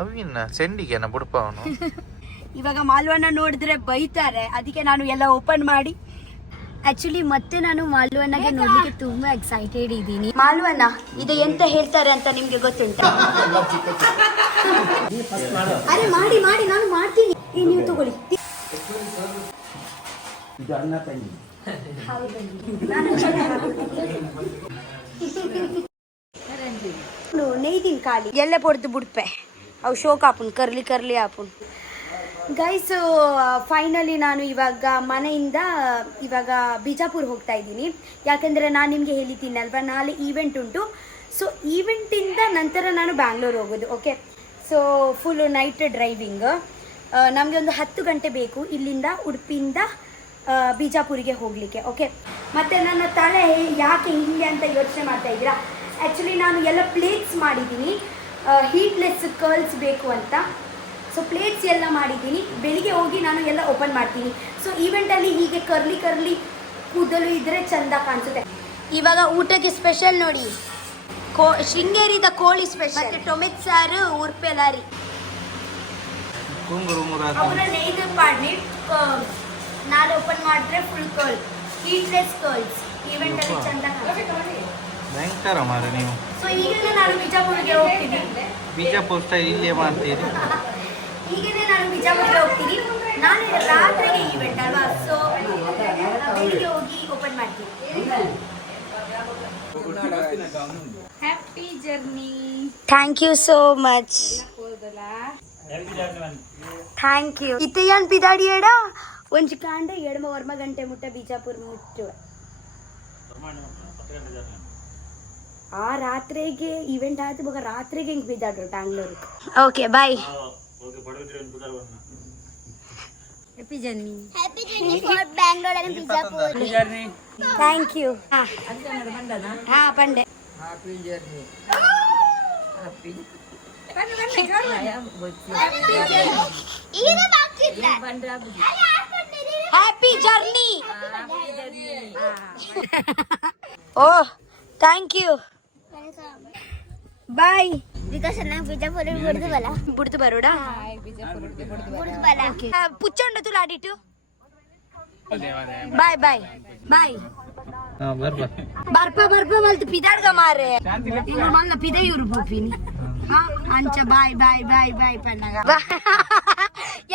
ಅವಿನ ಸೆಂಡಿಗೆನ ಬುಡಪ ಅವನು. ಇವಾಗ ಮಾಲ್ವನ್ನ ನೋಡಿದ್ರೆ ಬೈತಾರೆ, ಅದಕ್ಕೆ ನಾನು ಎಲ್ಲ ಓಪನ್ ಮಾಡಿ ಆಕ್ಚುಲಿ ಮತ್ತೆ ನಾನು ಮಾಲ್ವನ್ನಗೆ ನೋಡ್ಲಿಕ್ಕೆ ತುಂಬಾ ಎಕ್ಸೈಟೆಡ್ ಇದ್ದೀನಿ. ಮಾಲ್ವನ್ನ ಇದು ಎಂತ ಹೇಳ್ತಾರೆ ಅಂತ ನಿಮ್ಗೆ ಗೊತ್ತುಂಟಾ? ಅರೆ ಮಾಡಿ ಮಾಡಿ ನಾನು ಮಾಡ್ತೀನಿ, ನೀವು ತಗೊಳ್ಳಿ. ನೇಯ್ದಿನ ಖಾಲಿ ಎಲ್ಲ ಪೊಡ್ದು ಬಿಡ್ಪೆ ಅವು ಶೋಕ್ ಆಪುನ್ ಕರ್ಲಿ ಕರ್ಲಿ ಆಪುನ್. ಗೈಸ್ ಫೈನಲಿ ನಾನು ಇವಾಗ ಮನೆಯಿಂದ ಇವಾಗ ಬಿಜಾಪುರ ಹೋಗ್ತಾ ಇದ್ದೀನಿ. ಯಾಕೆಂದರೆ ನಾನು ನಿಮಗೆ ಹೇಳಿದ್ದೀನಲ್ವ, ನಾಳೆ ಈವೆಂಟ್ ಉಂಟು. ಸೊ ಈವೆಂಟಿಂದ ನಂತರ ನಾನು ಬ್ಯಾಂಗ್ಳೂರ್ ಹೋಗೋದು. Okay, so full night driving. ನಮಗೆ ಒಂದು 10 ಗಂಟೆ ಬೇಕು ಇಲ್ಲಿಂದ, ಉಡುಪಿಯಿಂದ ಬಿಜಾಪುರಿಗೆ ಹೋಗಲಿಕ್ಕೆ. ಓಕೆ, ಮತ್ತು ನನ್ನ ತಲೆ ಯಾಕೆ ಹಿಂಗೆ ಅಂತ ಯೋಚನೆ ಮಾಡ್ತಾ ಇದ್ದೀರಾ? ಆ್ಯಕ್ಚುಲಿ ನಾನು ಎಲ್ಲ ಪ್ಲೇಟ್ಸ್ ಮಾಡಿದ್ದೀನಿ, ಹೀಟ್ಲೆಸ್ ಕರ್ಲ್ಸ್ ಬೇಕು ಅಂತ. ಸೊ ಪ್ಲೇಟ್ಸ್ ಎಲ್ಲ ಮಾಡಿದ್ದೀನಿ, ಬೆಳಿಗ್ಗೆ ಹೋಗಿ ನಾನು ಎಲ್ಲ ಓಪನ್ ಮಾಡ್ತೀನಿ. ಸೊ ಈವೆಂಟಲ್ಲಿ ಹೀಗೆ ಕರ್ಲಿ ಕರ್ಲಿ ಕೂದಲು ಇದ್ದರೆ ಚೆಂದ ಕಾಣಿಸುತ್ತೆ. ಇವಾಗ ಊಟಕ್ಕೆ ಸ್ಪೆಷಲ್ ನೋಡಿ, ಶೃಂಗೇರಿದ ಕೋಳಿ ಸ್ಪೆಷಲ್, ಮತ್ತು ಟೊಮೆಟೊ ಸಾರು, ಉರ್ಪೆಲಾರಿ ಅವರ ನೇಯ್ದು ಮಾಡಿ ನಾಳೆ ಓಪನ್ ಮಾಡಿದ್ರೆ ಫುಲ್ ಕರ್ಲ್, ಹೀಟ್ಲೆಸ್ ಕರ್ಲ್ಸ್. ಈವೆಂಟಲ್ಲಿ ಚೆಂದ ಭಯಂಕರ ಮಾರ ನೀವು. ಸೊ ಈಗ ನಾನು ಬಿಜಾಪುರಿಗೆ ಹೋಗ್ತೀನಿ. ಬಿಜಾಪುರ ಸ್ಟೈಲ್ ಇಲ್ಲೇ ಮಾಡ್ತೀರಿ. ಈಗನೇ ನಾನು ಬಿಜಾಪುರಿಗೆ ಹೋಗ್ತೀನಿ. ನಾನು ರಾತ್ರಿಗೆ ಈವೆಂಟ್ ಅಲ್ವಾ, ಸೊ ಬೆಳಿಗ್ಗೆ ಹೋಗಿ ಓಪನ್ ಮಾಡ್ತೀನಿ. Happy journey. Thank you so much. Thank you. ಇತ್ತಯ್ಯನ್ ಪಿದಾಡಿ ಎಡ ಒಂಚು ಕಾಂಡ ಎಡಮ ವರ್ಮ ಗಂಟೆ ಮುಟ್ಟ ಬಿಜಾಪುರ ಮುಟ್ಟುವ. ಆ ರಾತ್ರಿಗೆ ಈವೆಂಟ್ ಆಯ್ತು, ಇವಾಗ ರಾತ್ರಿಗೆ ಹಿಂಗೆ ಬಿದ್ದಾಡ್ರು Bangalore. Okay bye. Happy journey. Happy journey for Bangalore and Bijapur. Thank you. ಹಾ ಪಂಡೆ. Happy journey. Happy happy journey. Oh thank you. Bye. ಬುಡ್ದು ಬರೋಡ ಪುಚ್ಚೊಂಡ ತುಲಾಡಿಟ್ಟು. ಬಾಯ್ ಬಾಯ್ ಬಾಯ್. ಬರ್ಪ ಬರ್ಪ ಮಲ್ತು ಪಿದಾಡ್ಗ ಮಾರೆ ಮಲ್ಲ ಪಿದ ಇವ್ರು ಪೋಪಿನಿ ಅಂಚ ಬಾಯ್ ಬಾಯ್ ಬಾಯ್ ಬಾಯ್ ಪನ್ನಗ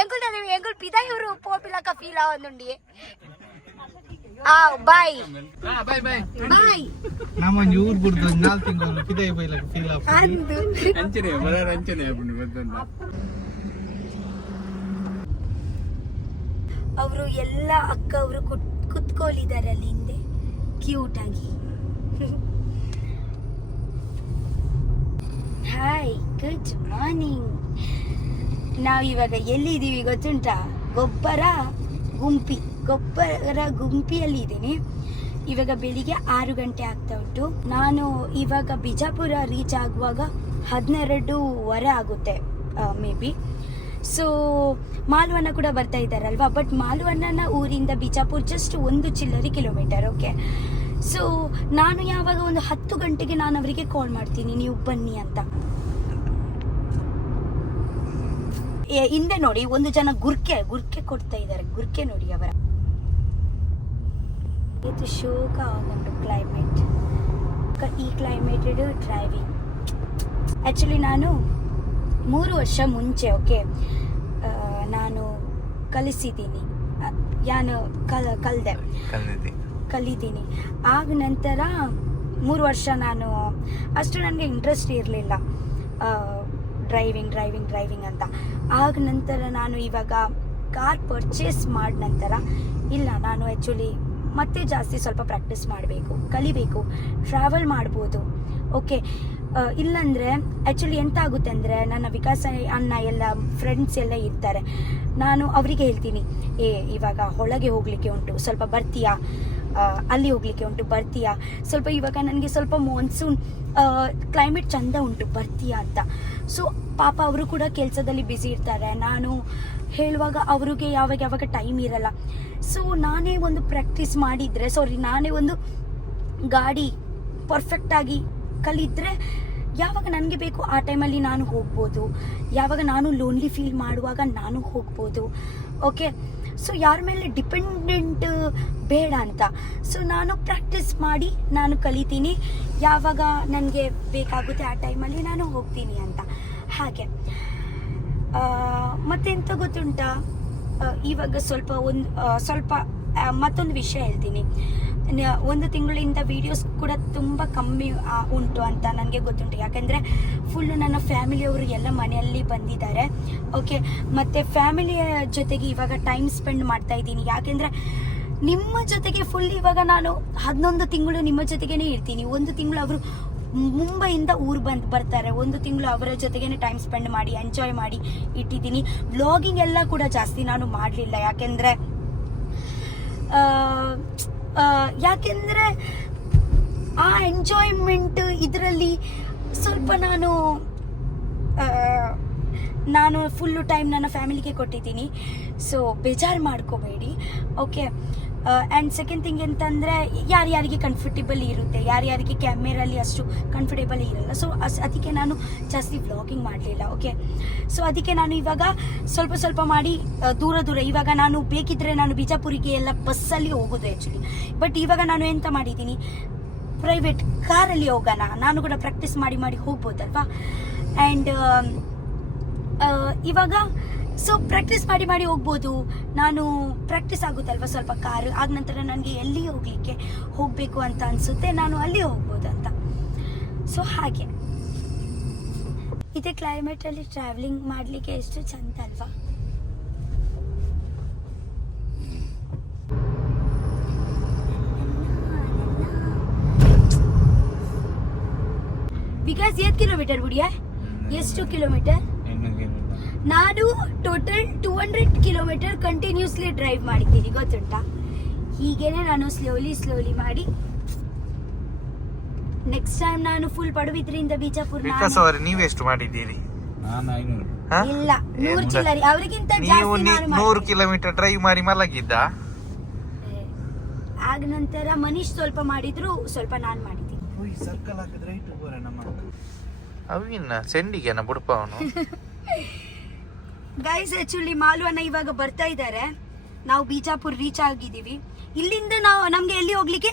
ಎಂಗುಲ್ ಎಂಗುಲ್ ಪಿದ ಇವ್ರು ಪೋಪಿಲಕ ಫೀಲ್ ಆವೊಂದುಂಡಿ. ಬಾಯ್ ಬಾಯ್ ಬಾಯ್ ಬಾಯ್. ನಮ್ಮ ಊರ್ ಬಿಡ್ದು 4 ತಿಂಗಳು ಪಿದೈ ಬೈಲಕ ಫೀಲ್ ಆಫ್ ಅಂಚನೆ ಬರರ ಅಂಚನೆ ಬಂದು ಅವರು ಎಲ್ಲ ಅಕ್ಕ ಅವರು ಕುತ್ಕೊಳ್ಳಿದ್ದಾರೆ ಅಲ್ಲಿ ಹಿಂದೆ ಕ್ಯೂಟ್ ಆಗಿ. Hi, good morning. ನಾವು ಇವಾಗ ಎಲ್ಲಿದ್ದೀವಿ ಗೊತ್ತುಂಟಾ? ಗೊಬ್ಬರ ಗುಂಪಿಯಲ್ಲಿ ಇದ್ದೀನಿ. ಇವಾಗ ಬೆಳಿಗ್ಗೆ 6 ಗಂಟೆ ಆಗ್ತಾ ಉಂಟು. ನಾನು ಇವಾಗ ಬಿಜಾಪುರ ರೀಚ್ ಆಗುವಾಗ 12:15 ಆಗುತ್ತೆ ಮೇ ಬಿ. ಸೊ ಮಾಲ್ವನ್ನ ಕೂಡ ಬರ್ತಾ ಇದ್ದಾರಲ್ವಾ, ಬಟ್ ಮಾಲ್ವನ್ನ ಊರಿಂದ ಬಿಜಾಪುರ ಜಸ್ಟ್ 1 ಚಿಲ್ಲರೆ ಕಿಲೋಮೀಟರ್. ಓಕೆ, ಸೊ ನಾನು ಯಾವಾಗ ಒಂದು 10 ಗಂಟೆಗೆ ನಾನು ಅವರಿಗೆ ಕಾಲ್ ಮಾಡ್ತೀನಿ, ನೀವು ಬನ್ನಿ ಅಂತ. ಹಿಂದೆ ನೋಡಿ ಒಂದು ಜನ ಗುರ್ಕೆ ಕೊಡ್ತಾ ಇದ್ದಾರೆ. ಗುರ್ಕೆ ನೋಡಿ ಅವರ. ಇದು ಶೋಕ ಒಂದು ಕ್ಲೈಮೇಟ್, ಈ ಕ್ಲೈಮೇಟೆಡ್ ಡ್ರೈವಿಂಗ್. ಆ್ಯಕ್ಚುಲಿ ನಾನು 3 ವರ್ಷ ಮುಂಚೆ ಓಕೆ ನಾನು ಕಲಿಸಿದ್ದೀನಿ, ಕಲಿತೀನಿ. ಆಗ ನಂತರ 3 ವರ್ಷ ನಾನು ಅಷ್ಟು ನನಗೆ ಇಂಟ್ರೆಸ್ಟ್ ಇರಲಿಲ್ಲ ಡ್ರೈವಿಂಗ್ ಅಂತ. ಆಗ ನಂತರ ನಾನು ಇವಾಗ ಕಾರ್ ಪರ್ಚೇಸ್ ಮಾಡಿದ ನಂತರ ಇಲ್ಲ, ನಾನು ಆ್ಯಕ್ಚುಲಿ ಮತ್ತೆ ಜಾಸ್ತಿ ಸ್ವಲ್ಪ ಪ್ರಾಕ್ಟೀಸ್ ಮಾಡಬೇಕು, ಕಲಿಬೇಕು, ಟ್ರಾವೆಲ್ ಮಾಡ್ಬೋದು. ಓಕೆ, ಇಲ್ಲಾಂದರೆ ಆ್ಯಕ್ಚುಲಿ ಎಂತ ಆಗುತ್ತೆ ಅಂದರೆ, ನನ್ನ ವಿಕಾಸ ಅಣ್ಣ ಎಲ್ಲ ಫ್ರೆಂಡ್ಸ್ ಎಲ್ಲ ಇರ್ತಾರೆ. ನಾನು ಅವರಿಗೆ ಹೇಳ್ತೀನಿ, ಇವಾಗ ಒಳಗೆ ಹೋಗಲಿಕ್ಕೆ ಉಂಟು, ಸ್ವಲ್ಪ ಬರ್ತೀಯಾ, ಅಲ್ಲಿ ಹೋಗಲಿಕ್ಕೆ ಉಂಟು, ಬರ್ತೀಯಾ, ಸ್ವಲ್ಪ ಇವಾಗ ನನಗೆ ಸ್ವಲ್ಪ ಮಾನ್ಸೂನ್ ಕ್ಲೈಮೇಟ್ ಚಂದ ಉಂಟು, ಬರ್ತೀಯಾ ಅಂತ. ಸೊ ಪಾಪ ಅವರು ಕೂಡ ಕೆಲಸದಲ್ಲಿ ಬ್ಯುಸಿ ಇರ್ತಾರೆ. ನಾನು ಹೇಳುವಾಗ ಅವ್ರಿಗೆ ಯಾವಾಗ ಟೈಮ್ ಇರಲ್ಲ. ಸೊ ನಾನೇ ಒಂದು ಪ್ರಾಕ್ಟೀಸ್ ಮಾಡಿದರೆ, ನಾನೇ ಒಂದು ಗಾಡಿ ಪರ್ಫೆಕ್ಟಾಗಿ ಕಲಿತ್ರೆ ಯಾವಾಗ ನನಗೆ ಬೇಕು ಆ ಟೈಮಲ್ಲಿ ನಾನು ಹೋಗ್ಬೋದು, ಯಾವಾಗ ನಾನು ಲೋನ್ಲಿ ಫೀಲ್ ಮಾಡುವಾಗ ನಾನು ಹೋಗ್ಬೋದು. ಓಕೆ, ಸೊ ಯಾರ ಮೇಲೆ ಡಿಪೆಂಡೆಂಟ್ ಬೇಡ ಅಂತ. ಸೊ ನಾನು ಪ್ರಾಕ್ಟೀಸ್ ಮಾಡಿ ನಾನು ಕಲಿತೀನಿ, ಯಾವಾಗ ನನಗೆ ಬೇಕಾಗುತ್ತೆ ಆ ಟೈಮಲ್ಲಿ ನಾನು ಹೋಗ್ತೀನಿ ಅಂತ. ಹಾಗೆ ಮತ್ತೆಂತ ಗೊತ್ತುಂಟಾ, ಇವಾಗ ಸ್ವಲ್ಪ ಮತ್ತೊಂದು ವಿಷಯ ಹೇಳ್ತೀನಿ. 1 ತಿಂಗಳಿಂದ ವೀಡಿಯೋಸ್ ಕೂಡ ತುಂಬ ಕಮ್ಮಿ ಉಂಟು ಅಂತ ನನಗೆ ಗೊತ್ತುಂಟು. ಯಾಕೆಂದರೆ ಫುಲ್ ನನ್ನ ಫ್ಯಾಮಿಲಿಯವರು ಎಲ್ಲ ಮನೆಯಲ್ಲಿ ಬಂದಿದ್ದಾರೆ. ಓಕೆ, ಮತ್ತು ಫ್ಯಾಮಿಲಿಯ ಜೊತೆಗೆ ಇವಾಗ ಟೈಮ್ ಸ್ಪೆಂಡ್ ಮಾಡ್ತಾ ಇದ್ದೀನಿ. ಯಾಕೆಂದರೆ ನಿಮ್ಮ ಜೊತೆಗೆ ಫುಲ್ ಇವಾಗ ನಾನು 11 ತಿಂಗಳು ನಿಮ್ಮ ಜೊತೆಗೇ ಇರ್ತೀನಿ. 1 ತಿಂಗಳು ಅವರು ಮುಂಬೈಯಿಂದ ಬರ್ತಾರೆ. 1 ತಿಂಗಳು ಅವರ ಜೊತೆಗೇನೆ ಟೈಮ್ ಸ್ಪೆಂಡ್ ಮಾಡಿ ಎಂಜಾಯ್ ಮಾಡಿ ಇಟ್ಟಿದ್ದೀನಿ. ವ್ಲಾಗಿಂಗ್ ಎಲ್ಲ ಕೂಡ ಜಾಸ್ತಿ ನಾನು ಮಾಡಲಿಲ್ಲ. ಯಾಕೆಂದರೆ ಆ ಎಂಜಾಯ್ಮೆಂಟ್ ಇದರಲ್ಲಿ ಸ್ವಲ್ಪ ನಾನು ಫುಲ್ಲು ಟೈಮ್ ನನ್ನ ಫ್ಯಾಮಿಲಿಗೆ ಕೊಟ್ಟಿದ್ದೀನಿ. ಸೊ ಬೇಜಾರು ಮಾಡ್ಕೋಬೇಡಿ. ಓಕೆ, ಆ್ಯಂಡ್ ಸೆಕೆಂಡ್ ಥಿಂಗ್ ಎಂತಂದರೆ, ಯಾರ್ಯಾರಿಗೆ ಕಂಫರ್ಟೇಬಲ್ ಇರುತ್ತೆ, ಯಾರ್ಯಾರಿಗೆ ಕ್ಯಾಮೆರಲ್ಲಿ ಅಷ್ಟು ಕಂಫರ್ಟೇಬಲ್ ಇರಲ್ಲ. ಸೊ ಅದಕ್ಕೆ ನಾನು ಜಾಸ್ತಿ ವ್ಲಾಗಿಂಗ್ ಮಾಡಲಿಲ್ಲ. ಓಕೆ, ಸೊ ಅದಕ್ಕೆ ನಾನು ಇವಾಗ ಸ್ವಲ್ಪ ಮಾಡಿ ದೂರ ಇವಾಗ ನಾನು ಬೇಕಿದ್ರೆ ನಾನು ಬಿಜಾಪುರಿಗೆ ಎಲ್ಲ ಬಸ್ಸಲ್ಲಿ ಹೋಗೋದು ಆ್ಯಕ್ಚುಲಿ. ಬಟ್ ಇವಾಗ ನಾನು ಎಂತ ಮಾಡಿದ್ದೀನಿ, ಪ್ರೈವೇಟ್ ಕಾರಲ್ಲಿ ಹೋಗೋಣ, ನಾನು ಕೂಡ ಪ್ರಾಕ್ಟೀಸ್ ಮಾಡಿ ಹೋಗ್ಬೋದಲ್ವಾ. ಆ್ಯಂಡ್ ಇವಾಗ ಸೊ ಪ್ರಾಕ್ಟೀಸ್ ಮಾಡಿ ಹೋಗ್ಬೋದು. ನಾನು ಪ್ರಾಕ್ಟೀಸ್ ಆಗುತ್ತಲ್ವ ಸ್ವಲ್ಪ ಕಾರು ಆದ ನಂತರ ನನಗೆ ಎಲ್ಲಿ ಹೋಗಬೇಕು ಅಂತ ಅನಿಸುತ್ತೆ, ನಾನು ಅಲ್ಲಿ ಹೋಗ್ಬೋದು ಅಂತ. ಸೊ ಹಾಗೆ ಇದೇ ಕ್ಲೈಮೇಟಲ್ಲಿ ಟ್ರಾವೆಲಿಂಗ್ ಮಾಡಲಿಕ್ಕೆ ಎಷ್ಟು ಚಂದ ಅಲ್ವಾ. ವಿಕಾಸ್ 8 ಕಿಲೋಮೀಟರ್ ಬಿಡಿಯಾ? ಎಷ್ಟು ಕಿಲೋಮೀಟರ್? ನಾನು ಟೋಟಲ್ 200 ಕಿಲೋಮೀಟರ್ ಕಂಟಿನ್ಯೂಸ್ಲಿ ಡ್ರೈವ್ ಮಾಡಿದ್ದೀನಿ, ಗೊತ್ತುಂಟಾ. ಹೀಗೇನೆ ನಾನು ಸ್ಲೋಲಿ ಮಾಡಿ ನೆಕ್ಸ್ಟ್ ಟೈಮ್ ನಾನು ಫುಲ್ ಪಡುಬಿದ್ರಿಂದ ಬಿಜಾಪುರ. ನೀವು ಎಷ್ಟು ಮಾಡಿದ್ದೀರಿ? ಇಲ್ಲ, 100 ಚಿಲ್ಲರಿ. ಅವರಿಗಿಂತ ಜಾಸ್ತಿ ನಾನು 100 ಕಿಲೋಮೀಟರ್ ಡ್ರೈವ್ ಮಾಡಿ ಮಲಗಿದ್ದ. ಆಗ ನಂತರ ಮನೀಶ್ ಸ್ವಲ್ಪ ಮಾಡಿದ್ರು, ಸ್ವಲ್ಪ ನಾನು ಮಾಡಿದ್ದೀನಿ. ಸರ್ಕಲ್ ಹಾಕಿದ್ರೆ ಅವಿನ್ನ ಸೆಂಡಿಗೆನ ಬುಡಪ ಅವನು. ಗೈಸ್, ಆಕ್ಚುಲಿ ಮಾಲು ಅಣ್ಣ ಇವಾಗ ಬರ್ತಾ ಇದ್ದಾರೆ. ನಾವು ಬಿಜಾಪುರ್ ರೀಚ್ ಆಗಿದ್ದೀವಿ. ಇಲ್ಲಿಂದ ನಮ್ಗೆ ಎಲ್ಲಿ ಹೋಗ್ಲಿಕ್ಕೆ?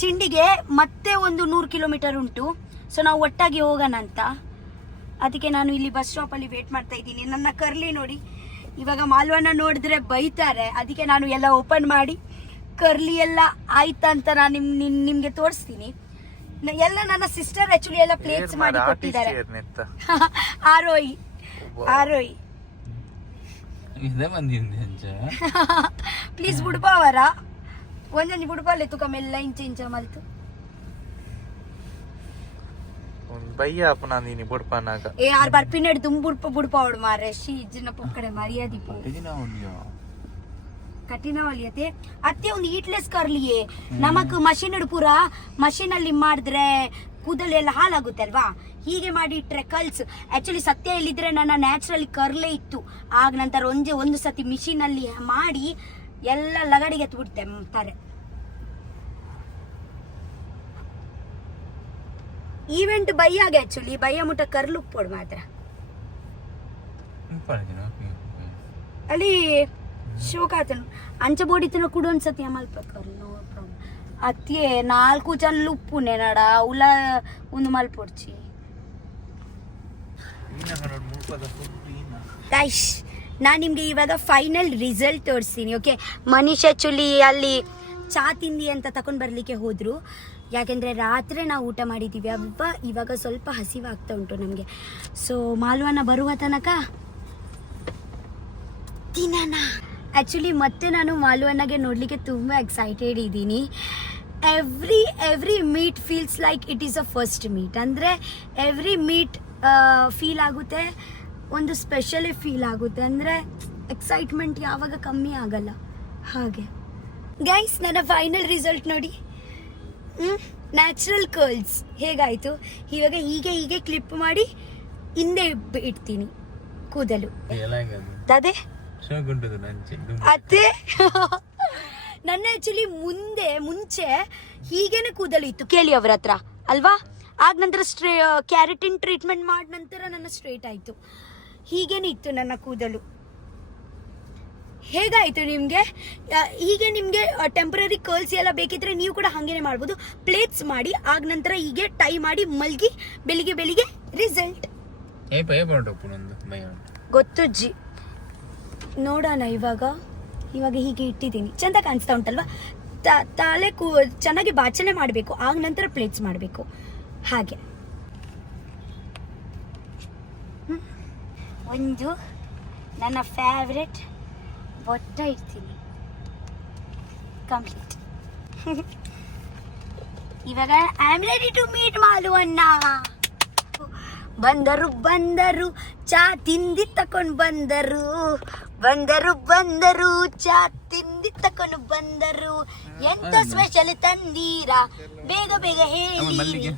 ಸಿಂಡಿಗೆ ಮತ್ತೆ ಒಂದು 100 ಕಿಲೋಮೀಟರ್ ಉಂಟು. ಸೊ ನಾವು ಒಟ್ಟಾಗಿ ಹೋಗೋಣ ಅಂತ. ಅದಕ್ಕೆ ನಾನು ಇಲ್ಲಿ ಬಸ್ ಸ್ಟಾಪ್ ಅಲ್ಲಿ ವೇಟ್ ಮಾಡ್ತಾ ಇದ್ದೀನಿ. ನನ್ನ ಕರ್ಲಿ ನೋಡಿ, ಇವಾಗ ಮಾಲ್ವಣ್ಣ ನೋಡಿದ್ರೆ ಬೈತಾರೆ. ಅದಕ್ಕೆ ನಾನು ಎಲ್ಲ ಓಪನ್ ಮಾಡಿ ಕರ್ಲಿ ಎಲ್ಲ ಆಯ್ತಂತ ನಾನು ನಿಮ್ಗೆ ತೋರಿಸ್ತೀನಿ. ಎಲ್ಲ ನನ್ನ ಸಿಸ್ಟರ್ ಆಕ್ಚುಲಿ ಎಲ್ಲ ಪ್ಲೇಟ್ಸ್ ಮಾಡಿ ಕೊಟ್ಟಿದ್ದಾರೆ. ಆರೋಯ್ ಪ್ಲೀಸ್ ಬುಡ್ಪ ಅವರ ಒಂದೊಂದು ಬುಡ್ಪಲ್ಲಿ ತುಕಮೆಲ್ಲ ಇಂಚ ಮಲ್ತು ಬಯ್ಯ ಅಪ್ಪನಾದೀನಿ ಬುಡ್ಪನಾಗ ಏ ಆರ್ ಬರ್ಪಿನಡ್ ದುಮ್ ಬುಡ್ಪ ಅವಡು ಮಾರೆ ಶಿ ಇಜ್ಜಿನ ಪಕ್ಕಡೆ ಮರ್ಯಾದಿ ಕಠಿಣ ಒಲಿಯತೆ ಅತ್ತೆ ಒಂದು ಈಟ್ಲೆಸ್ ಕರ್ಲಿಯೇ ನಮಕ್ ಮಷೀನ್ ಪೂರ ಮಷೀನ್ ಅಲ್ಲಿ ಮಾಡಿದ್ರೆ ಕೂದಲು ಎಲ್ಲ ಹಾಳಾಗುತ್ತೆ ಅಲ್ವಾ. ಹೀಗೆ ಮಾಡಿ ಇಟ್ರೆ ಕಲ್ಸ್. ಆಕ್ಚುಲಿ ಸತ್ಯ ಇಲ್ಲಿದ್ರೆ ನನ್ನ ನ್ಯಾಚುರಲಿ ಕರ್ಲೇ ಇತ್ತು. ಆಗ ನಂತರ ಒಂದು ಸತಿ ಮಿಷಿನ್ ಅಲ್ಲಿ ಮಾಡಿ ಎಲ್ಲ ಲಗಡಿಗೆ ಎತ್ಬಿಡ್ತಾರೆ. ಈವೆಂಟ್ ಬೈಯಾಗೆ ಆಕ್ಚುಲಿ ಬೈಯ ಮುಟ್ಟ ಕರ್ಲು ಉಪ್ಪೋಡು ಮಾತ್ರ ಅಲ್ಲಿ ಶೋಕಾತನು ಅಂಚ ಬೋಡಿತನ ಕೂಡ ಒಂದ್ಸತಿ ಮಲ್ಪ ಕರ್ಲು ಅತ್ತೆ 4 ಚಲ್ಲು ಉಪ್ಪುನೆ ನಡ ಉಲ ಒಂದು ಮಲ್ಪೊಡ್ಚಿ ಗೈಸ್. ನಾನು ನಿಮ್ಗೆ ಇವಾಗ ಫೈನಲ್ ರಿಸಲ್ಟ್ ತೋರಿಸ್ತೀನಿ. ಓಕೆ, ಮನೀಶ್ ಆಕ್ಚುಲಿ ಅಲ್ಲಿ ಚಾ ತಿಂಡಿ ಅಂತ ತಕೊಂಡ್ ಬರ್ಲಿಕ್ಕೆ ಹೋದ್ರು. ಯಾಕೆಂದ್ರೆ ರಾತ್ರಿ ನಾವು ಊಟ ಮಾಡಿದ್ದೀವಿ. ಇವಾಗ ಸ್ವಲ್ಪ ಹಸಿವಾಗ್ತಾ ಉಂಟು ನಮಗೆ. ಸೊ ಮಾಲ್ವಣ್ಣ ಬರುವ ತನಕ ತಿನ್ನೋಣ. ಆ್ಯಕ್ಚುಲಿ ಮತ್ತೆ ನಾನು ಮಾಲ್ವಣ್ಣಗೆ ನೋಡಲಿಕ್ಕೆ ತುಂಬ ಎಕ್ಸೈಟೆಡ್ ಇದ್ದೀನಿ. Every meet feels like it is a first meet. ಅಂದರೆ ಎವ್ರಿ ಮೀಟ್ ಫೀಲ್ ಆಗುತ್ತೆ, ಒಂದು ಸ್ಪೆಷಲೇ ಫೀಲ್ ಆಗುತ್ತೆ. ಅಂದರೆ ಎಕ್ಸೈಟ್ಮೆಂಟ್ ಯಾವಾಗ ಕಮ್ಮಿ ಆಗಲ್ಲ ಹಾಗೆ. ಗೈಸ್, ನನ್ನ ಫೈನಲ್ ರಿಸಲ್ಟ್ ನೋಡಿ. ನ್ಯಾಚುರಲ್ ಕರ್ಲ್ಸ್ ಹೇಗಾಯಿತು. ಇವಾಗ ಹೀಗೆ ಕ್ಲಿಪ್ ಮಾಡಿ ಹಿಂದೆ ಇಡ್ತೀನಿ ಕೂದಲು. ಅದೇ ಅದೇ ನನ್ನ ಆಕ್ಚುಲಿ ಮುಂಚೆ ಹೀಗೇನೆ ಕೂದಲು ಇತ್ತು ಕೇಳಿ ಅವ್ರ ಹತ್ರ ಅಲ್ವಾ. ಆಗ ನಂತರ ಕ್ಯಾರೆಟಿನ್ ಟ್ರೀಟ್ಮೆಂಟ್ ಮಾಡಿದ ನಂತರ ನನ್ನ ಸ್ಟ್ರೇಟ್ ಆಯಿತು. ಹೀಗೇನೆ ಇತ್ತು ನನ್ನ ಕೂದಲು. ಹೇಗಾಯಿತು ನಿಮಗೆ? ಹೀಗೆ ನಿಮಗೆ ಟೆಂಪ್ರರಿ ಕರ್ಲ್ಸ್ ಎಲ್ಲ ಬೇಕಿದ್ರೆ ನೀವು ಕೂಡ ಹಾಗೇನೆ ಮಾಡ್ಬೋದು. ಪ್ಲೇಟ್ಸ್ ಮಾಡಿ ಆಗ ನಂತರ ಹೀಗೆ ಟೈ ಮಾಡಿ ಮಲ್ಗಿ ಬೆಳಿಗ್ಗೆ ರಿಸಲ್ಟ್ ಗೊತ್ತುಜ್ಜಿ. ನೋಡೋಣ ಇವಾಗ ಹೀಗೆ ಇಟ್ಟಿದ್ದೀನಿ. ಚೆಂದ ಕಾಣಿಸ್ತಾ ಉಂಟಲ್ವಾ? ತಲೆ ಚೆನ್ನಾಗಿ ಬಾಚನೆ ಮಾಡಬೇಕು, ಆಗ ನಂತರ ಪ್ಲೇಟ್ಸ್ ಮಾಡಬೇಕು. ಹಾಗೆ ಒಂದು ನನ್ನ ಫೇವ್ರೆಟ್ ಬೊಟ್ಟ ಇಡ್ತೀನಿ. ಕಂಪ್ಲೀಟ್. ಇವಾಗ I am ready to meet ಮಾಲುವಣ್ಣ. ಬಂದರು ಚಾ ತಿಂದಿ ತಕೊಂಡು ಬಂದರು ಚಾ ತಿಂದಿ ತಕೊಂಡು ಬಂದರು. ಎಂತ ಸ್ಪೆಷಲ್ ತಂದೀರಾ ಬೇಗ ಹೇಳಿ.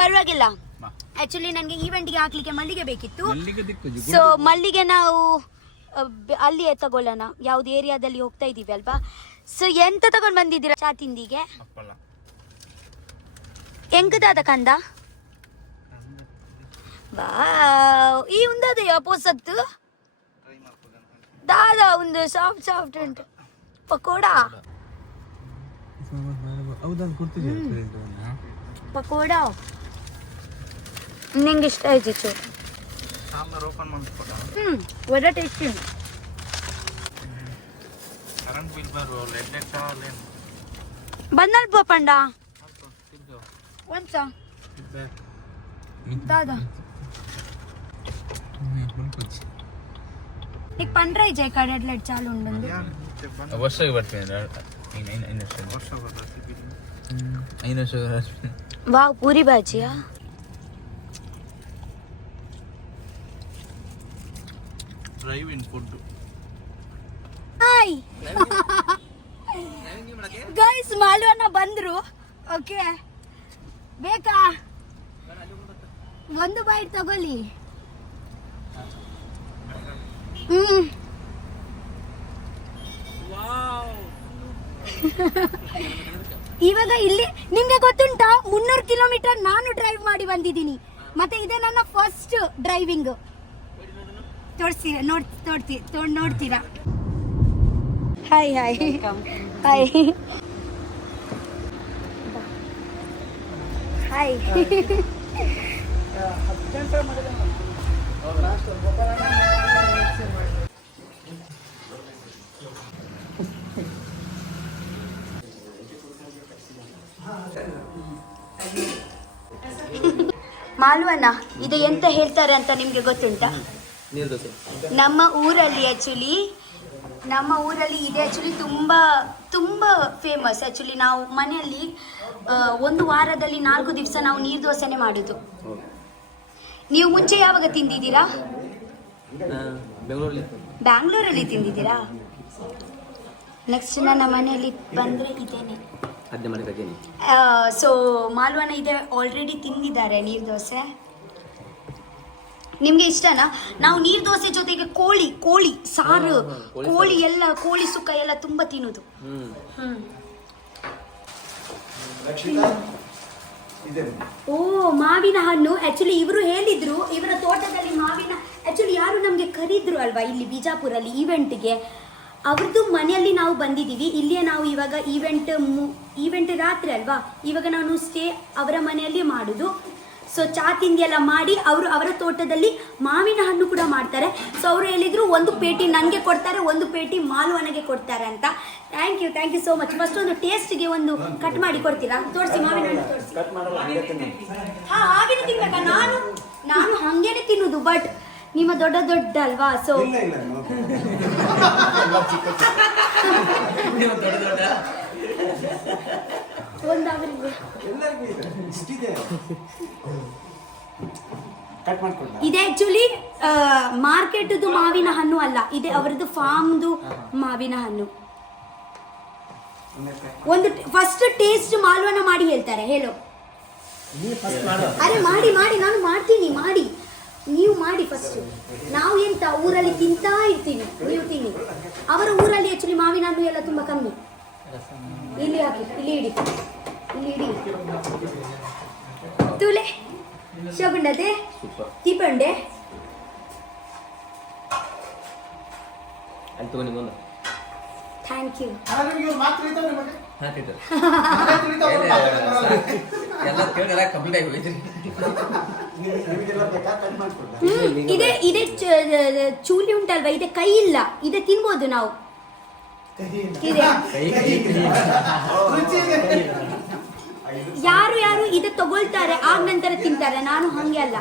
ಪರವಾಗಿಲ್ಲ. ಆಕ್ಚುಲಿ ನನಗೆ ಈವೆಂಟ್ಗೆ ಹಾಕ್ಲಿಕ್ಕೆ ಮಲ್ಲಿಗೆ ಬೇಕಿತ್ತು. ಸೊ ಮಲ್ಲಿಗೆ ನಾವು ಅಲ್ಲಿ ತಗೊಳ್ಳೋಣ, ಯಾವ್ದು ಏರಿಯಾದಲ್ಲಿ ಹೋಗ್ತಾ ಇದೀವಿ ಅಲ್ವಾ. ಸೊ ಎಂತ ತಗೊಂಡ್ ಬಂದಿದ್ದೀರಾ ಚಾ ತಿಂದಿಗೆ? ಎಂಕದಾದ ಕಂದ ವಾವ್. ಈ ಉಂದದ ಅಪೋಸತ್ತು ದಾದ ಒಂದು ಸಾಫ್ಟ್ ಉಂಟು ಪಕೋಡಾ. ಪಕೋಡಾ ನಿಂಗೆ ಇಷ್ಟ ಆಯ್ತು ಚೂರು. ಒಳ್ಳೆ ಟೇಸ್ಟಿ ಉಂಟು. ಬಂದಲ್ಪ ಪಂಡ ಒಂದ್ಸ ದಾದ నీకు పని ట్రై చేయ కడట్లెట్ చాలు ఉంటుంది. Wow puri bhajiya. Drive in food. Hi guys, Malu ಅಣ್ಣ ಬಂದ್ರು. ಓಕೆ, ಬೇಕಾ ಒಂದು ಬೈಟ್ ತಗೊಳ್ಳಿ. ಇವಾಗ ಇಲ್ಲಿ ನಿಮ್ಗೆ ಗೊತ್ತುಂಟಾ 300 ಕಿಲೋಮೀಟರ್ ನಾನು ಡ್ರೈವ್ ಮಾಡಿ ಬಂದಿದ್ದೀನಿ. ಮತ್ತೆ ಇದೇ ನನ್ನ ಫಸ್ಟ್ ಡ್ರೈವಿಂಗ್. ನೋಡ್ತೀರಾ? Hi hi hi hi. ಮಾಲ್ವಣ್ಣ, ಇದು ಎಂತ ಹೇಳ್ತಾರೆ ಅಂತ ನಿಮ್ಗೆ ಗೊತ್ತುಂಟಾ? ನಮ್ಮ ಊರಲ್ಲಿ ಇದೆ ಆಕ್ಚುಲಿ ತುಂಬಾ ಫೇಮಸ್. ಆಕ್ಚುಲಿ ನಾವು ಮನೆಯಲ್ಲಿ ಒಂದು ವಾರದಲ್ಲಿ 4 ದಿವಸ ನಾವು ನೀರು ದೋಸೆನೆ ಮಾಡುದು. ನೀವು ಮುಂಚೆ ಯಾವಾಗ ತಿಂದಿದ್ದೀರಾ? ಬ್ಯಾಂಗ್ಳೂರಲ್ಲಿ ತಿಂದಿದ್ದೀರಾ? ನೆಕ್ಸ್ಟ್ ನನ್ನ ಮನೆಯಲ್ಲಿ ಬಂದ್ರೆ ಇದೇನೆ. ಸೊ ಮಾಲ್ವಣ್ಣ ಇದೆ ಆಲ್ರೆಡಿ ತಿಂದಿದ್ದಾರೆ ನೀರು ದೋಸೆ. ನಿಮ್ಗೆ ಇಷ್ಟನಾ? ನಾವು ನೀರು ದೋಸೆ ಜೊತೆಗೆ ಕೋಳಿ ಸಾರು, ಕೋಳಿ ಸುಕ್ಕ ಎಲ್ಲ ತುಂಬಾ ತಿನ್ನುದು. ಓ, ಮಾವಿನ ಹಣ್ಣು. ಆಕ್ಚುಲಿ ಇವರು ಹೇಳಿದ್ರು, ಇವರ ತೋಟದಲ್ಲಿ ಮಾವಿನ, ಆಕ್ಚುಲಿ ಯಾರು ನಮ್ಗೆ ಕರೀದ್ರು ಅಲ್ವಾ ಇಲ್ಲಿ ಬಿಜಾಪುರಲ್ಲಿ ಈವೆಂಟ್ಗೆ, ಅವ್ರದ್ದು ಮನೆಯಲ್ಲಿ ನಾವು ಬಂದಿದ್ದೀವಿ. ಇಲ್ಲಿಯೇ ನಾವು ಇವಾಗ ಈವೆಂಟ್ ರಾತ್ರಿ ಅಲ್ವಾ, ಇವಾಗ ನಾನು ಸ್ಟೇ ಅವರ ಮನೆಯಲ್ಲಿ ಮಾಡುದು. ಸೊ ಚಾ ತಿಂಡಿ ಎಲ್ಲ ಮಾಡಿ ಅವರ ತೋಟದಲ್ಲಿ ಮಾವಿನ ಹಣ್ಣು ಕೂಡ ಮಾಡ್ತಾರೆ. ಸೊ ಅವರು ಹೇಳಿದ್ರು 1 ಪೇಟಿ ನನಗೆ ಕೊಡ್ತಾರೆ, 1 ಪೇಟಿ ಮಾಲ್ವಣ್ಣಗೆ ಕೊಡ್ತಾರೆ ಅಂತ. Thank you so much. First ಒಂದು ಟೇಸ್ಟ್ಗೆ ಒಂದು ಕಟ್ ಮಾಡಿ ಕೊಡ್ತೀರಾ? ತೋರಿಸಿ ಮಾವಿನ ಹಣ್ಣು ತೋರಿಸಿ. ಹಾ, ಹಾಗೇನೆ ತಿನ್ಬೇಕಾ? ನಾನು ಹಂಗೇನೆ ತಿನ್ನುದು, ಬಟ್ ನಿಮ್ಮ ದೊಡ್ಡ ಅಲ್ವಾ. ಸೊ ಇದೆ ಆಕ್ಚುಲಿ ಮಾರ್ಕೆಟ್ದು ಮಾವಿನ ಹಣ್ಣು ಅಲ್ಲ, ಇದೆ ಅವರದ್ದು ಫಾರ್ಮ್ದು ಮಾವಿನ ಹಣ್ಣು. ಒಂದು ಫಸ್ಟ್ ಟೇಸ್ಟ್ ಮಾಲ್ವಣ್ಣ ಮಾಡಿ ಹೇಳ್ತಾರೆ. ಹೇಳು. ಅರೆ ಮಾಡಿ ನಾನು ಮಾಡ್ತೀನಿ, ನೀವು ಮಾಡಿ ಫಸ್ಟ್. ನಾವು ಎಂತ ಊರಲ್ಲಿ ತಿಂತಾ ಇರ್ತೀವಿ, ನೀವು ತಿನ್ನಿ. ಅವರ ಊರಲ್ಲಿ ಆಕ್ಚುಲಿ ಮಾವಿನ ಹಣ್ಣು ಎಲ್ಲ ತುಂಬಾ ಕಮ್ಮಿ. ಇಲ್ಲಿ ಹಾಕಿ, ಇಲ್ಲಿ ಇಡಿ. ಇಡಿ ತುಲೆ ಶೋಗುಂಡದೆ ತೀಪಂಡೆ ಅಲ್ಲಿ ತಗೊಂಡು ಬಂದು ಥ್ಯಾಂಕ್ ಯು. ಎಲ್ಲ ಕೇಳಿ ಎಲ್ಲ ಕಂಪ್ಲೀಟ್ ಆಗಿ ಹೋಯ್ತು. ಇದೆ ಇದೆ ಚೂಲಿ ಉಂಟಲ್ವಾ, ಇದೆ ಕೈ ಇಲ್ಲ, ಇದೆ ತಿನ್ಬೋದು ನಾವು. ಇದೆ ಯಾರು ಯಾರು ಇದೆ ತಗೊಳ್ತಾರೆ ಆಗ ನಂತರ ತಿಂತಾರೆ, ನಾನು ಹಂಗೆ ಅಲ್ಲ.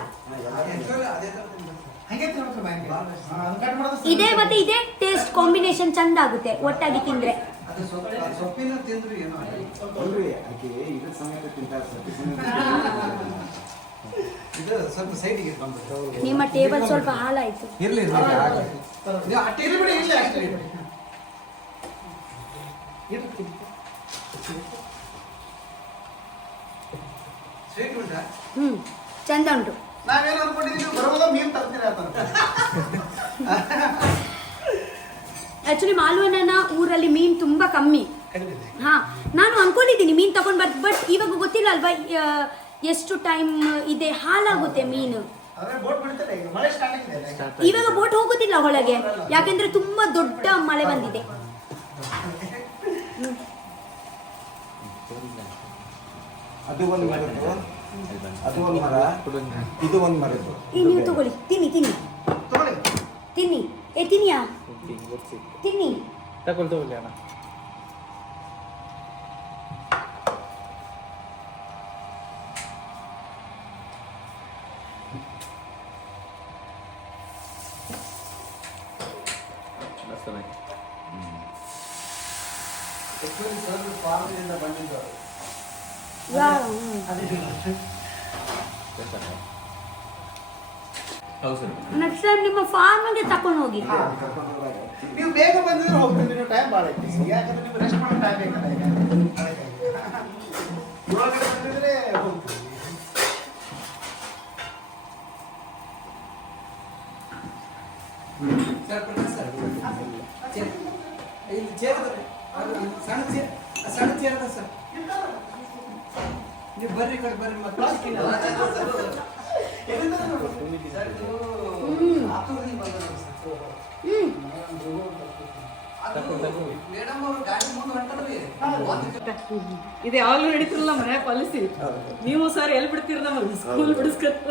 ಇದೆ ಮತ್ತೆ ಇದೆ ಟೇಸ್ಟ್ ಕಾಂಬಿನೇಷನ್ ಚಂದ ಆಗುತ್ತೆ ಒಟ್ಟಾಗಿ ತಿಂದ್ರೆ. ನಿಮ್ಮ ಟೇಬಲ್ ಸ್ವಲ್ಪ ಹಾಳಾಯ್ತು. ಚಂದ ಉಂಟು. ನಾವೇನು ಅನ್ಕೊಂಡಿದ್ದೀವಿ ಬರೋದ ಮೀನು ತರ್ತೀರಾ ಅಂತ. ಆಕ್ಚುಲಿ ಮಾಲುವನ ಊರಲ್ಲಿ ಮೀನು ತುಂಬಾ ಕಮ್ಮಿ. ಹಾ, ನಾನು ಅನ್ಕೊಂಡಿದ್ದೀನಿ ಮೀನು ತಗೊಂಡ್ ಬರ್ತೀನಿ, ಬಟ್ ಇವಾಗ ಗೊತ್ತಿಲ್ಲ ಅಲ್ವಾ ಎಷ್ಟು ಟೈಮ್ ಇದೆ, ಹಾಳಾಗುತ್ತೆ ಮೀನು. ಇವಾಗ ಬೋಟ್ ಹೋಗುದಿಲ್ಲ ಒಳಗೆ, ಯಾಕೆಂದ್ರೆ ತುಂಬಾ ದೊಡ್ಡ ಮಳೆ ಬಂದಿದೆ. ಅದು ಒಂದು ಮರ, ಅದು ಒಂದು ಮರ, ಇದು ಒಂದು ಮರ. ನೀವು ತಗೊಳ್ಳಿ, ತಿನ್ನಿ ತಿನ್ನಿ ತಿನ್ನಿ. ತಿನ್ನಿಯಾ ತಿನ್ನಿ. ತಗೊಳ್ಳಿ ಅಣ್ಣ. ನೆಕ್ಸ್ಟ್ ಟೈಮ್ ನಿಮ್ಮ ಫಾರ್ಮ್ಗೆ ತಕೊಂಡು ಹೋಗಿ. ನೀವು ಬೇಗ ಬಂದಿದ್ರೆ ಹೋಗ್ತೀನಿ, ನೀವು ಟೈಮ್ ಭಾಳ ಐತಿ. ಯಾಕಂದ್ರೆ ನೀವು ರೆಸ್ಟ್ ಮಾಡೋ ಟೈಮ್ ಬೇಕಲ್ಲ. ಈಗ ಒಳಗಡೆ ಬಂದಿದ್ರೆ ಹೋಗ್ತೀವಿ. ಇಲ್ಲಿ ಚೇರ್ ಸಣ್ಣ ಚೇರ್ ಅದ ಸರ್, ನೀವು ಬರ್ರಿ ಕಡೆ ಬರ್ರಿ. ಮತ್ತೆ ಇದು ಯಾವಾಗಲೂ ನಡೀತಿರಲ್ಲ ಮನೆ ಪಾಲಿಸಿ. ನೀವು ಸರ್ ಎಲ್ಲಿ ಬಿಡ್ತೀರ ನಮಗೆ ಸ್ಕೂಲ್ ಬಿಡಿಸ್ಕೊತ.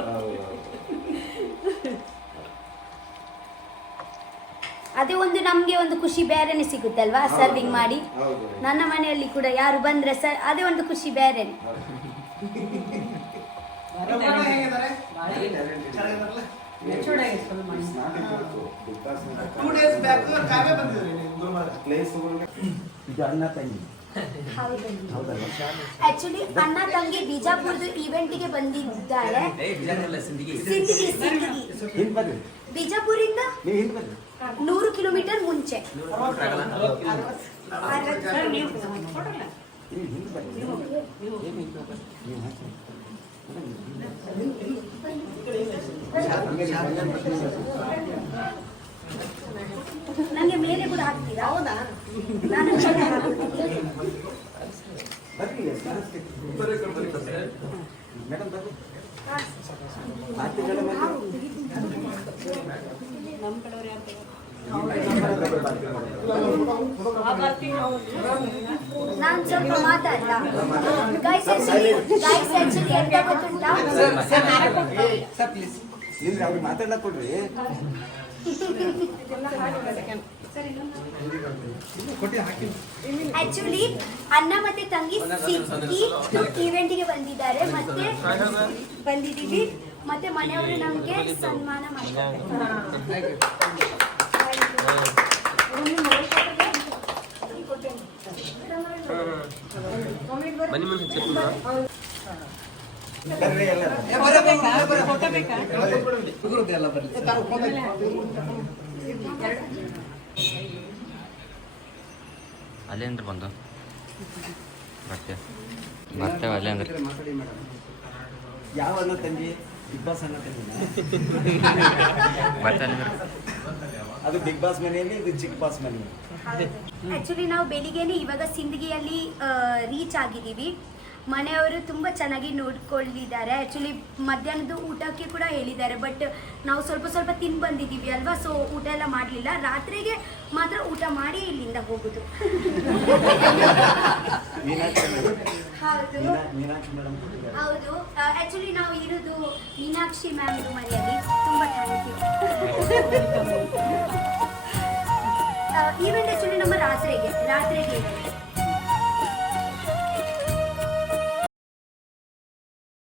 ಅದೇ ಒಂದು ನಮ್ಗೆ ಒಂದು ಖುಷಿ ಬೇರೆನೆ ಸಿಗುತ್ತೆ ಅಲ್ವಾ, ಸರ್ವಿಂಗ್ ಮಾಡಿ. ನನ್ನ ಮನೆಯಲ್ಲಿ ಕೂಡ ಯಾರು ಬಂದ್ರೆ ಸರ್ ಅದೇ ಒಂದು ಖುಷಿ ಬೇರೆನೆ. ಆಕ್ಚುಲಿ ಅಣ್ಣ ತಂಗಿ ಬಿಜಾಪುರದ ಇವೆಂಟ್ಗೆ ಬಂದಿದ್ದಾರೆ. ಬಿಜಾಪುರಿಂದ 100 ಕಿಲೋಮೀಟರ್ ಮುಂಚೆ. ನನಗೆ ಮೇಲೆ ಕೂಡ ಹಾಕ್ತೀರಾ? ಹೌದಾ, ನಾನು ನಾನು ಸ್ವಲ್ಪ ಮಾತಾಡ್ಲ. ಗೈಸ್ ಆಕ್ಚುಲಿ ಎಂತ ಗೊತ್ತುಂಟಾ, ಮಾತಾಡ್ಲಕ್ ಕೊಡ್ರಿ. ಆಕ್ಚುಲಿ ಅಣ್ಣ ಮತ್ತೆ ತಂಗಿ ಇವೆಂಟ್ಗೆ ಬಂದಿದ್ದಾರೆ, ಮತ್ತೆ ಬಂದಿದ್ದೀವಿ, ಮತ್ತೆ ಮನೆಯವರು ನಮಗೆ ಸನ್ಮಾನ ಮಾಡ್ತಾರೆ. ಅಲ್ಲೇಂದ್ರೆ ಬಂದು ಬರ್ತೇವೆ ಅಲ್ಲೇ ಅಂದ್ರೆ ಯಾವ ಅಣ್ಣ ತಂಗಿ? ಬಿಗ್ ಬಾಸ್ ಅಣ್ಣ ತಂಗಿ. ಅದು ಬಿಗ್ ಬಾಸ್ ಮನೆಯಲ್ಲಿ, ಇದು ಚಿಕ್ಕ ಬಾಸ್ ಮನೆ. ಆಕ್ಚುಲಿ ನಾವು ಬೆಳಿಗ್ಗೆನೆ ಇವಾಗ ಸಿಂದಗಿಯಲ್ಲಿ ರೀಚ್ ಆಗಿದ್ದೀವಿ. ಮನೆಯವರು ತುಂಬ ಚೆನ್ನಾಗಿ ನೋಡ್ಕೊಂಡಿದ್ದಾರೆ. ಆ್ಯಕ್ಚುಲಿ ಮಧ್ಯಾಹ್ನದ ಊಟಕ್ಕೆ ಕೂಡ ಹೇಳಿದ್ದಾರೆ, ಬಟ್ ನಾವು ಸ್ವಲ್ಪ ತಿಂದು ಬಂದಿದ್ದೀವಿ ಅಲ್ವಾ, ಸೊ ಊಟ ಎಲ್ಲ ಮಾಡಲಿಲ್ಲ. ರಾತ್ರಿಗೆ ಮಾತ್ರ ಊಟ ಮಾಡಿ ಇಲ್ಲಿಂದ ಹೋಗೋದು. ಹೌದು, ಆ್ಯಕ್ಚುಲಿ ನಾವು ಇರೋದು ಮೀನಾಕ್ಷಿ ಮ್ಯಾಮ್ದು ಮನೆಯಲ್ಲಿ. ತುಂಬ ಥ್ಯಾಂಕ್ ಯು. ಈವೆಂಟ್ ಆ್ಯಕ್ಚುಲಿ ನಮ್ಮ ರಾತ್ರಿಗೆ